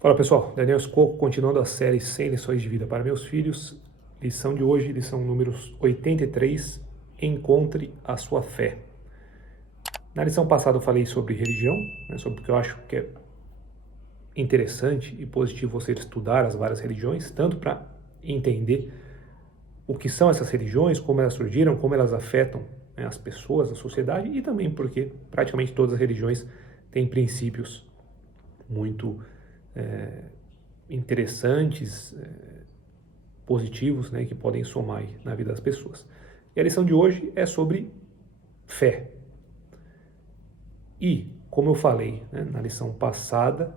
Fala pessoal, Daniel Scocco, continuando a série 100 lições de vida para meus filhos. Lição de hoje, lição número 83, encontre a sua fé. Na lição passada eu falei sobre religião, sobre o que eu acho que é interessante e positivo você estudar as várias religiões, tanto para entender o que são essas religiões, como elas surgiram, como elas afetam as pessoas, a sociedade, e também porque praticamente todas as religiões têm princípios muito interessantes, positivos, que podem somar na vida das pessoas. E a lição de hoje é sobre fé. E, como eu falei na lição passada,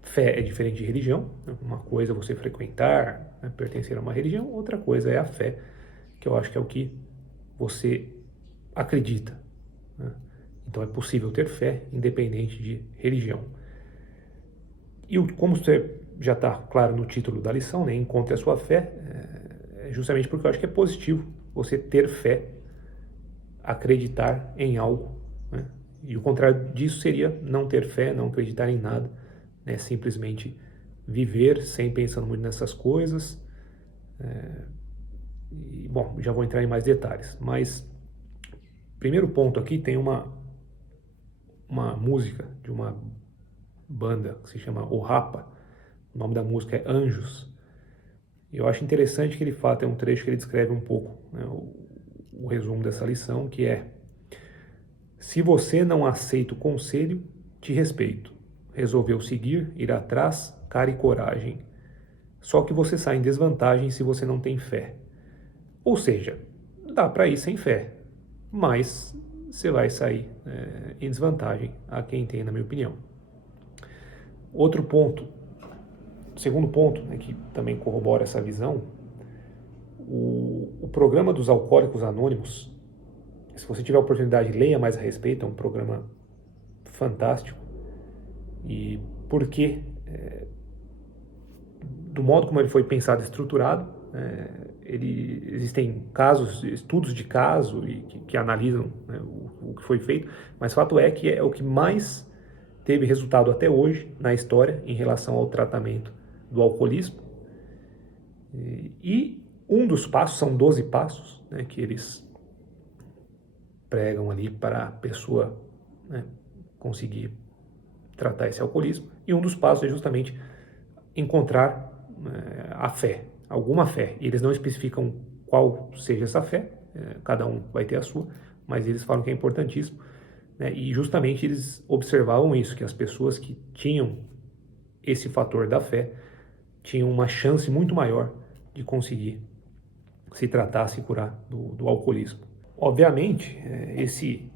fé é diferente de religião. Uma coisa é você frequentar, pertencer a uma religião, outra coisa é a fé, que eu acho que é o que você acredita. Então é possível ter fé independente de religião. E como você já está claro no título da lição, encontre a sua fé, é justamente porque eu acho que é positivo você ter fé, acreditar em algo. E o contrário disso seria não ter fé, não acreditar em nada, simplesmente viver sem pensar muito nessas coisas. Bom, já vou entrar em mais detalhes, mas primeiro ponto aqui tem uma música de uma banda que se chama O Rapa. O nome da música é Anjos. E eu acho interessante que ele fala, tem um trecho que ele descreve um pouco o resumo dessa lição, que é: se você não aceita o conselho, te respeito. Resolveu seguir, ir atrás, cara e coragem. Só que você sai em desvantagem se você não tem fé. Ou seja, dá para ir sem fé, mas você vai sair em desvantagem, a quem tem, na minha opinião. Outro ponto, segundo ponto, que também corrobora essa visão, o programa dos Alcoólicos Anônimos, se você tiver a oportunidade, leia mais a respeito, é um programa fantástico. E porque, do modo como ele foi pensado e estruturado, existem casos, estudos de caso que analisam o que foi feito, mas fato é que é o que mais teve resultado até hoje na história em relação ao tratamento do alcoolismo. E um dos passos, são 12 passos que eles pregam ali para a pessoa conseguir tratar esse alcoolismo. E um dos passos é justamente encontrar a fé, alguma fé. E eles não especificam qual seja essa fé, cada um vai ter a sua, mas eles falam que é importantíssimo. E justamente eles observavam isso, que as pessoas que tinham esse fator da fé tinham uma chance muito maior de conseguir se tratar, se curar do alcoolismo. Obviamente, esse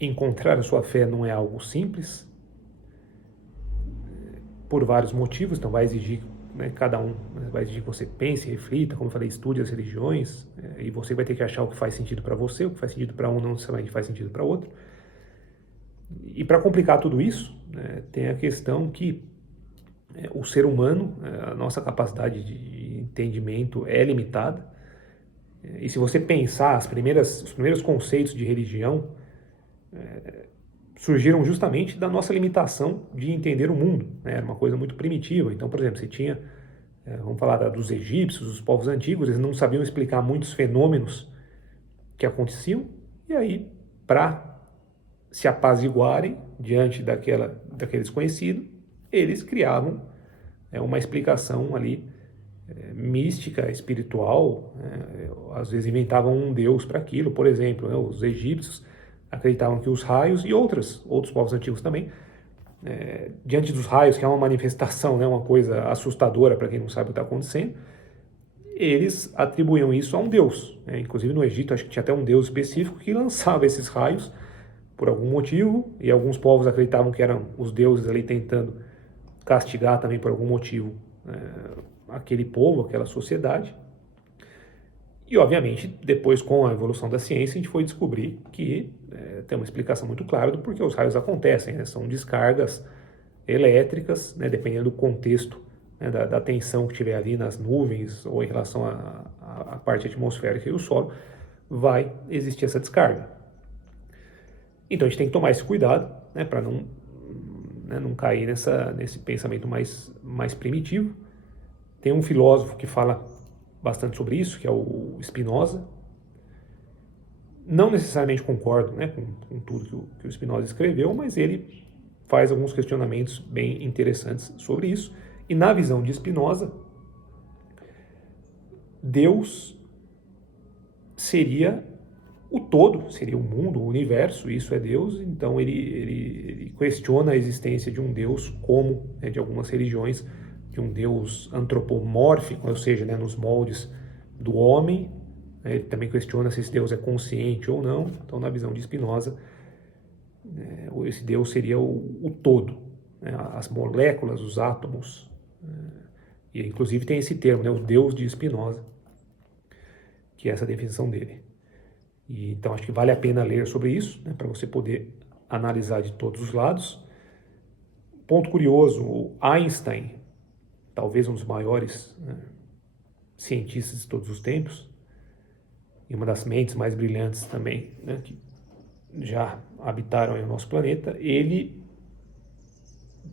encontrar a sua fé não é algo simples, por vários motivos, então vai exigir, cada um vai exigir que você pense, reflita, como eu falei, estude as religiões, e você vai ter que achar o que faz sentido para você, o que faz sentido para um não necessariamente faz sentido para outro. E para complicar tudo isso, tem a questão que o ser humano, a nossa capacidade de entendimento é limitada, e se você pensar, os primeiros conceitos de religião surgiram justamente da nossa limitação de entender o mundo, era uma coisa muito primitiva. Então, por exemplo, você tinha, vamos falar dos egípcios, dos povos antigos, eles não sabiam explicar muitos fenômenos que aconteciam, e aí, para se apaziguarem diante daquele desconhecido, eles criavam uma explicação ali mística, espiritual, às vezes inventavam um deus para aquilo. Por exemplo, os egípcios acreditavam que os raios, e outros povos antigos também, diante dos raios, que é uma manifestação, uma coisa assustadora para quem não sabe o que está acontecendo, eles atribuíam isso a um deus. Inclusive no Egito, acho que tinha até um deus específico que lançava esses raios por algum motivo, e alguns povos acreditavam que eram os deuses ali tentando castigar também por algum motivo aquele povo, aquela sociedade. E obviamente, depois com a evolução da ciência, a gente foi descobrir que tem uma explicação muito clara do porquê os raios acontecem, são descargas elétricas, dependendo do contexto, da tensão que tiver ali nas nuvens ou em relação à parte atmosférica e o solo, vai existir essa descarga. Então a gente tem que tomar esse cuidado, para não né, não cair nesse pensamento mais primitivo. Tem um filósofo que fala bastante sobre isso, que é o Spinoza. Não necessariamente concordo, né, com tudo que o Spinoza escreveu, mas ele faz alguns questionamentos bem interessantes sobre isso. E na visão de Spinoza, Deus seria o todo, seria o mundo, o universo, isso é Deus. Então ele questiona a existência de um Deus como, né, de algumas religiões, de um Deus antropomórfico, ou seja, né, nos moldes do homem. Ele também questiona se esse Deus é consciente ou não. Então, na visão de Spinoza, esse Deus seria o todo, né, as moléculas, os átomos. E inclusive tem esse termo, né, o Deus de Spinoza, que é essa definição dele. E, então acho que vale a pena ler sobre isso, né, para você poder analisar de todos os lados. Ponto curioso, o Einstein, talvez um dos maiores, né, cientistas de todos os tempos, e uma das mentes mais brilhantes também, né, que já habitaram o nosso planeta, ele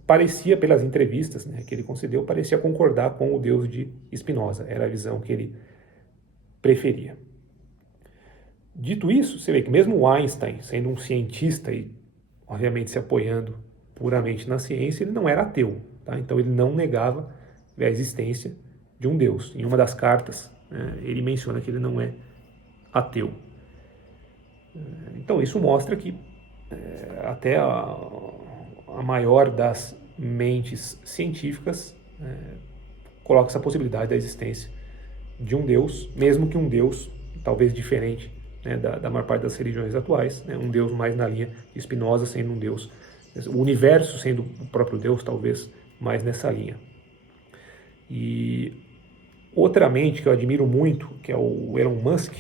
parecia, pelas entrevistas, né, que ele concedeu, parecia concordar com o Deus de Spinoza. Era a visão que ele preferia. Dito isso, você vê que mesmo o Einstein, sendo um cientista e obviamente se apoiando puramente na ciência, ele não era ateu, tá? Então ele não negava a existência de um Deus. Em uma das cartas, ele menciona que ele não é ateu. Então isso mostra que até a maior das mentes científicas coloca essa possibilidade da existência de um Deus, mesmo que um Deus talvez diferente, né, da maior parte das religiões atuais, né, um Deus mais na linha de Spinoza, sendo um Deus, o universo sendo o próprio Deus, talvez mais nessa linha. E outra mente que eu admiro muito, que é o Elon Musk.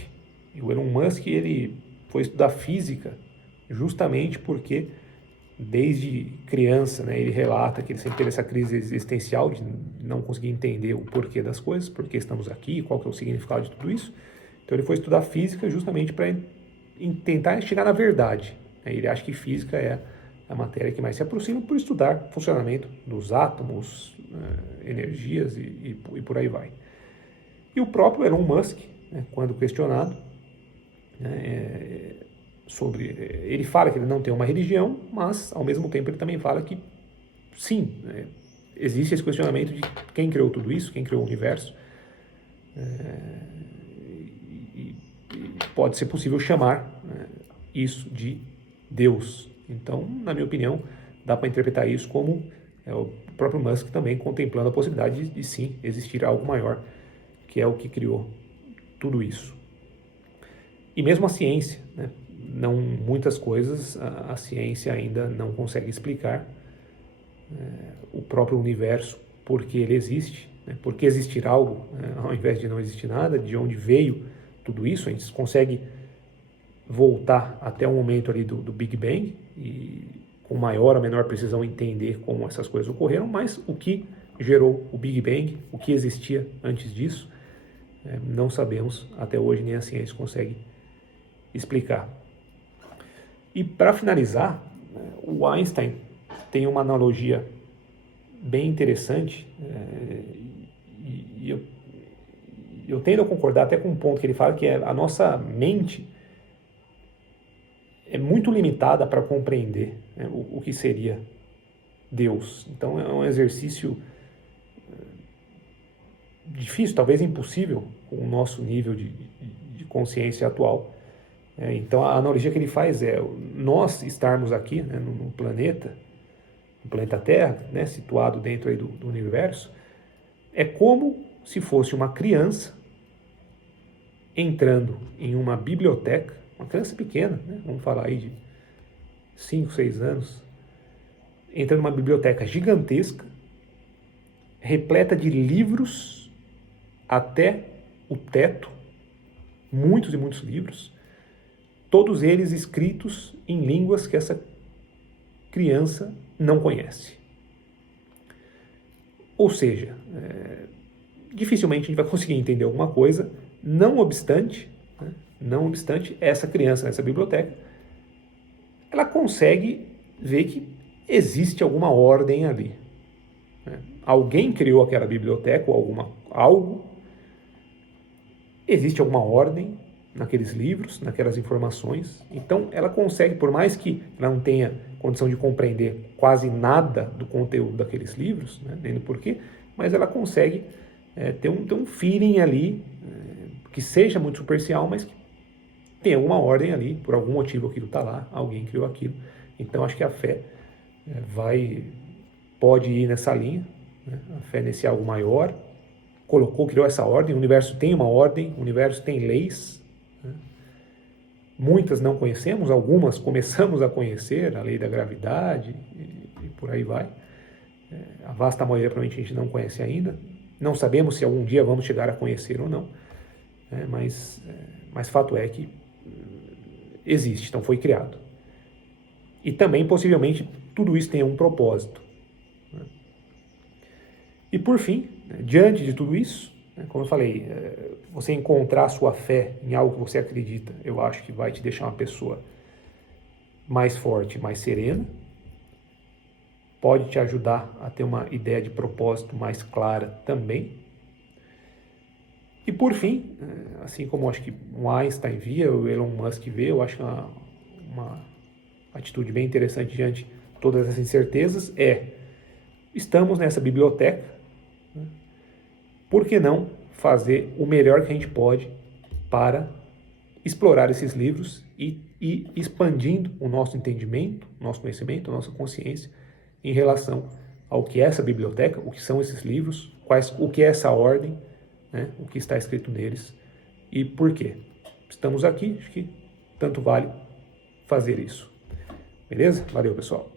E o Elon Musk, ele foi estudar física justamente porque desde criança, né, ele relata que ele sempre teve essa crise existencial de não conseguir entender o porquê das coisas, por que estamos aqui, qual que é o significado de tudo isso. Então ele foi estudar física justamente para tentar chegar na verdade. Ele acha que física é a matéria que mais se aproxima por estudar o funcionamento dos átomos, energias e por aí vai. E o próprio Elon Musk, né, quando questionado, ele fala que ele não tem uma religião, mas ao mesmo tempo ele também fala que sim, existe esse questionamento de quem criou tudo isso, quem criou o universo, e pode ser possível chamar, isso de Deus. Então, na minha opinião, dá para interpretar isso como o próprio Musk também contemplando a possibilidade de sim existir algo maior, que é o que criou tudo isso. E mesmo a ciência, né? Não, muitas coisas a ciência ainda não consegue explicar, o próprio universo, por que ele existe, né? Por que existir algo, ao invés de não existir nada, de onde veio tudo isso. A gente consegue voltar até o momento ali do Big Bang e com maior ou menor precisão entender como essas coisas ocorreram, mas o que gerou o Big Bang, o que existia antes disso, não sabemos até hoje, nem a ciência consegue explicar. E para finalizar, o Einstein tem uma analogia bem interessante, e eu tendo a concordar até com um ponto que ele fala, que a nossa mente é muito limitada para compreender, né, o que seria Deus. Então é um exercício difícil, talvez impossível, com o nosso nível de consciência atual. Então a analogia que ele faz é nós estarmos aqui, né, no planeta Terra, né, situado dentro aí do universo, é como se fosse uma criança entrando em uma biblioteca, uma criança pequena, né, vamos falar aí de 5, 6 anos, entrando numa biblioteca gigantesca, repleta de livros até o teto, muitos e muitos livros, todos eles escritos em línguas que essa criança não conhece. Ou seja, dificilmente a gente vai conseguir entender alguma coisa, não obstante, essa criança nessa biblioteca, ela consegue ver que existe alguma ordem ali. Né? Alguém criou aquela biblioteca ou algo, existe alguma ordem naqueles livros, naquelas informações. Então, ela consegue, por mais que ela não tenha condição de compreender quase nada do conteúdo daqueles livros, né, nem do porquê, mas ela consegue ter um feeling ali, que seja muito superficial, mas que tem alguma ordem ali, por algum motivo aquilo está lá, alguém criou aquilo. Então, acho que a fé pode ir nessa linha, né, a fé nesse algo maior, criou essa ordem, o universo tem uma ordem, o universo tem leis, né? Muitas não conhecemos, algumas começamos a conhecer, a lei da gravidade e por aí vai. A vasta maioria provavelmente a gente não conhece ainda, não sabemos se algum dia vamos chegar a conhecer ou não, né? Mas fato é que existe, então foi criado. E também, possivelmente, tudo isso tem um propósito. Né? E por fim, diante de tudo isso, como eu falei, você encontrar sua fé em algo que você acredita, eu acho que vai te deixar uma pessoa mais forte, mais serena, pode te ajudar a ter uma ideia de propósito mais clara também. E por fim, assim como eu acho que o Einstein via, o Elon Musk vê, eu acho que uma atitude bem interessante diante de todas essas incertezas estamos nessa biblioteca, né? Por que não fazer o melhor que a gente pode para explorar esses livros e expandindo o nosso entendimento, nosso conhecimento, a nossa consciência em relação ao que é essa biblioteca, o que são esses livros, o que é essa ordem, né, o que está escrito neles e por quê. Estamos aqui, acho que tanto vale fazer isso. Beleza? Valeu, pessoal.